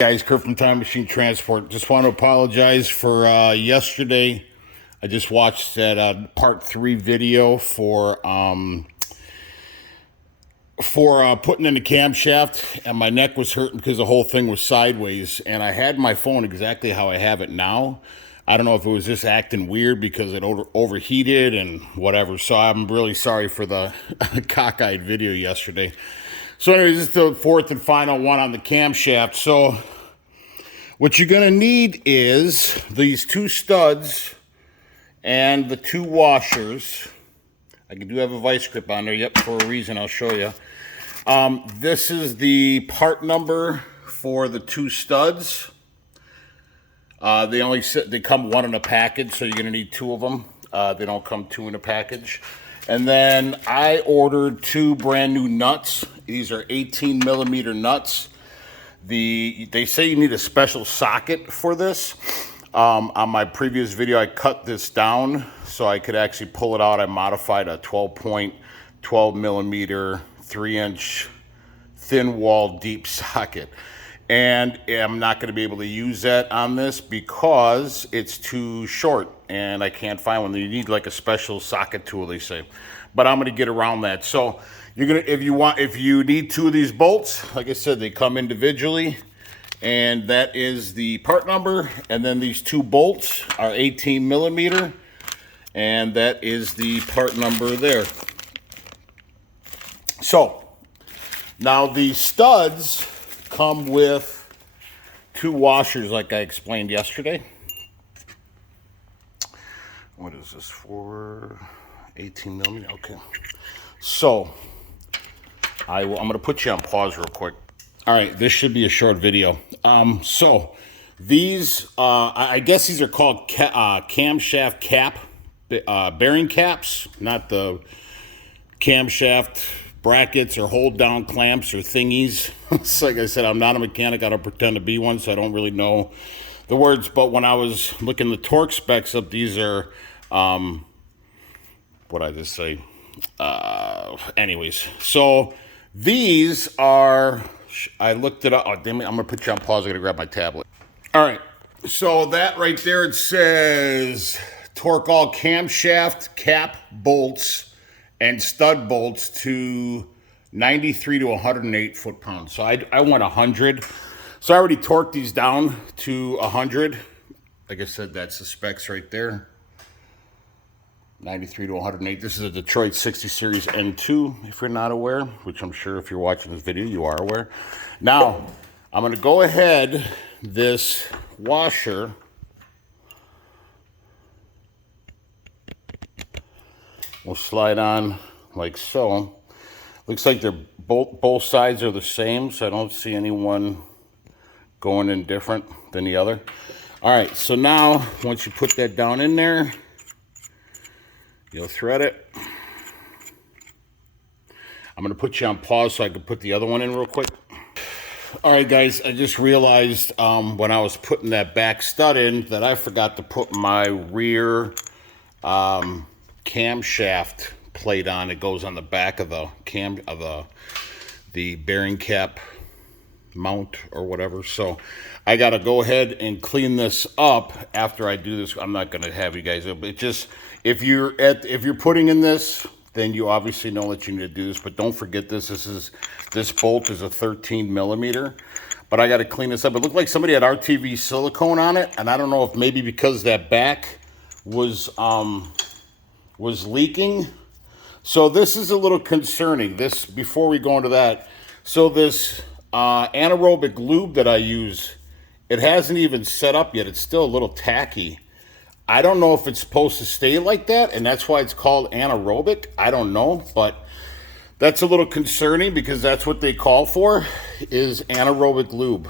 Guys, Kurt from Time Machine Transport. Just want to apologize for yesterday. I just watched that part 3 video for putting in the camshaft, and my neck was hurting because the whole thing was sideways, and I had my phone exactly how I have it now. I don't know if it was just acting weird because it overheated and whatever, so I'm really sorry for the cockeyed video yesterday. So anyways, this is the fourth and final one on the camshaft. So what you're going to need is these 2 studs and the 2 washers. I do have a vice grip on there, yep, for a reason. I'll show you. This is the part number for the 2 studs. They come 1 in a package, so you're going to need 2 of them. They don't come 2 in a package. And then I ordered 2 brand new nuts. These are 18 millimeter nuts. They say you need a special socket for this. On my previous video, I cut this down so I could actually pull it out. I modified a 12 millimeter, 3-inch thin wall deep socket. And I'm not going to be able to use that on this because it's too short and I can't find one. You need like a special socket tool, they say. But I'm going to get around that. So if you need 2 of these bolts, like I said, they come individually, and that is the part number. And then these 2 bolts are 18 millimeter, and that is the part number there. So now the studs come with 2 washers, like I explained yesterday. What is this for? 18 millimeter. Okay. So I'm going to put you on pause real quick. All right, this should be a short video. So these, I guess these are called camshaft cap bearing caps, not the camshaft brackets or hold down clamps or thingies. It's like I said, I'm not a mechanic. I don't pretend to be one, so I don't really know the words. But when I was looking the torque specs up, these are, what I just say? Anyways, so these are, I looked it up. Oh, damn it, I'm going to put you on pause. I got to grab my tablet. All right, so that right there, it says torque all camshaft cap bolts and stud bolts to 93 to 108 foot-pounds. So I went 100. So I already torqued these down to 100. Like I said, that's the specs right there. 93 to 108. This is a Detroit 60 Series N2, if you're not aware, which I'm sure if you're watching this video, you are aware. Now, I'm going to go ahead, this washer, we'll slide on like so. Looks like they're both sides are the same, so I don't see anyone going in different than the other. All right, so now once you put that down in there, you'll thread it. I'm going to put you on pause so I can put the other one in real quick. All right, guys, I just realized when I was putting that back stud in that I forgot to put my rear camshaft plate on. It goes on the back of the bearing cap mount or whatever. So I got to go ahead and clean this up after I do this. I'm not going to have you guys, but just if you're putting in this, then you obviously know that you need to do this. But don't forget this. This bolt is a 13 millimeter. But I got to clean this up. It looked like somebody had RTV silicone on it, and I don't know if maybe because that back was leaking. So this is a little concerning. This, before we go into that, so this anaerobic lube that I use, it hasn't even set up yet. It's still a little tacky. I don't know if it's supposed to stay like that, and that's why it's called anaerobic. I don't know, but that's a little concerning because that's what they call for, is anaerobic lube.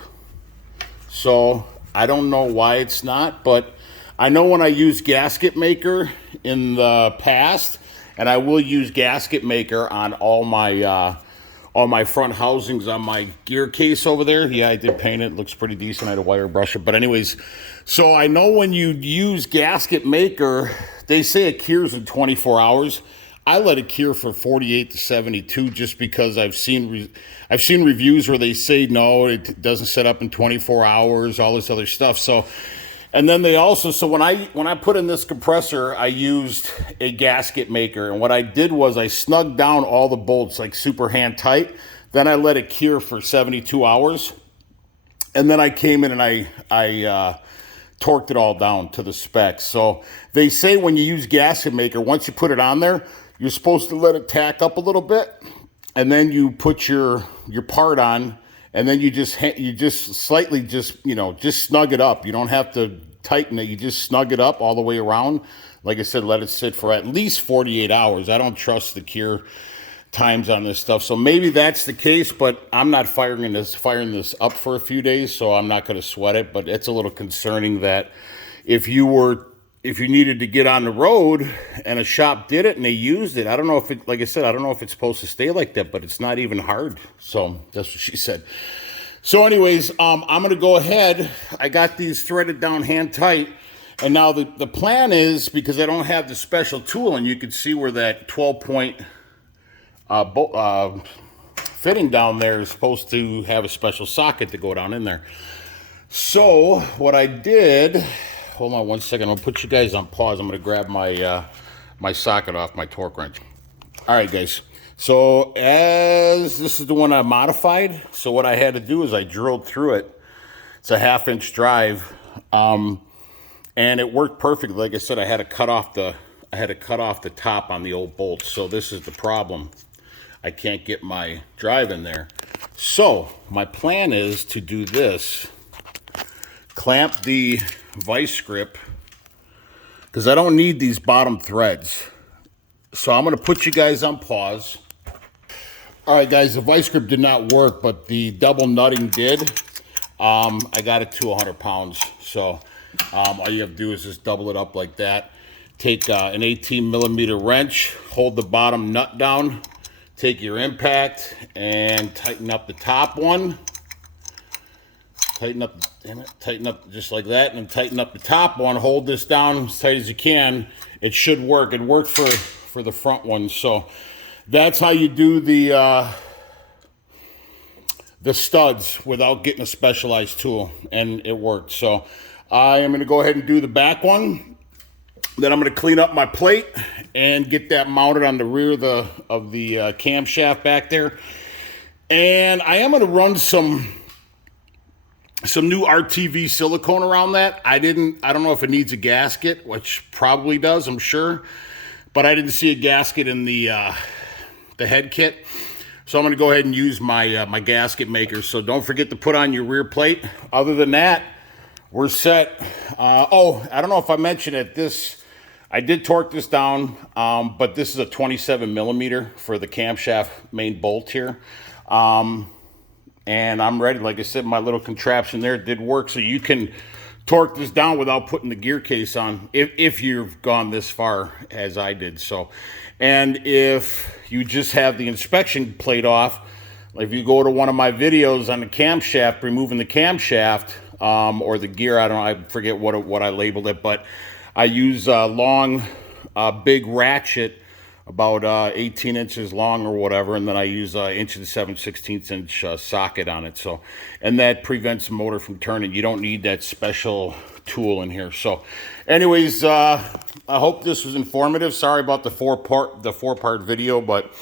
So I don't know why it's not, but I know when I used gasket maker in the past, and I will use gasket maker on all my front housings on my gear case over there. Yeah, I did paint it. Looks pretty decent. I had to wire brush it. But anyways, so I know when you use gasket maker, they say it cures in 24 hours. I let it cure for 48 to 72 just because I've seen reviews where they say no, it doesn't set up in 24 hours, all this other stuff. So, and then they also, so when I put in this compressor, I used a gasket maker, and what I did was I snugged down all the bolts like super hand tight. Then I let it cure for 72 hours, and then I came in and I torqued it all down to the specs. So they say when you use gasket maker, once you put it on there, you're supposed to let it tack up a little bit, and then you put your part on, and then you just slightly just snug it up. You don't have to tighten it. You just snug it up all the way around. Like I said, let it sit for at least 48 hours. I don't trust the cure times on this stuff, so maybe that's the case, but I'm not firing this up for a few days, so I'm not going to sweat it. But it's a little concerning that if you needed to get on the road and a shop did it and they used it, I don't know if it, like I said, I don't know if it's supposed to stay like that, but it's not even hard. So that's what she said. So anyways, I'm going to go ahead. I got these threaded down hand tight, and now the plan is, because I don't have the special tool, and you can see where that 12-point fitting down there is supposed to have a special socket to go down in there. So what I did, hold on one second, I'll put you guys on pause. I'm going to grab my my socket off my torque wrench. All right, guys. So as this is the one I modified, so what I had to do is I drilled through it. It's a 1/2-inch drive, and it worked perfectly. Like I said, I had to cut off the top on the old bolts. So this is the problem. I can't get my drive in there. So my plan is to do this. Clamp the vice grip, because I don't need these bottom threads. So I'm going to put you guys on pause. All right, guys, the vice grip did not work, but the double nutting did. I got it to 100 pounds. So all you have to do is just double it up like that. Take an 18-millimeter wrench, hold the bottom nut down, take your impact and tighten up the top one. Tighten up, damn it, tighten up just like that, and then tighten up the top one. Hold this down as tight as you can. It should work. It worked for the front one. So that's how you do the studs without getting a specialized tool, and it worked. So I am going to go ahead and do the back one. Then I'm going to clean up my plate and get that mounted on the rear of the camshaft back there. And I am going to run some new RTV silicone around that. I don't know if it needs a gasket, which probably does, I'm sure. But I didn't see a gasket in the head kit. So I'm going to go ahead and use my my gasket maker. So don't forget to put on your rear plate. Other than that, we're set. Oh, I don't know if I mentioned it. I did torque this down, but this is a 27 millimeter for the camshaft main bolt here. And I'm ready. Like I said, my little contraption there did work. So you can torque this down without putting the gear case on if you've gone this far as I did. So, and if you just have the inspection plate off, if you go to one of my videos on the camshaft, removing the camshaft or the gear, I forget what I labeled it, but I use a long, big ratchet, about 18 inches long or whatever, and then I use 1 7/16 inch socket on it. So, and that prevents the motor from turning. You don't need that special tool in here. So, anyways, I hope this was informative. Sorry about the four part video, but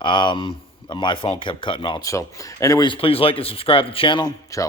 my phone kept cutting out. So, anyways, please like and subscribe to the channel. Ciao.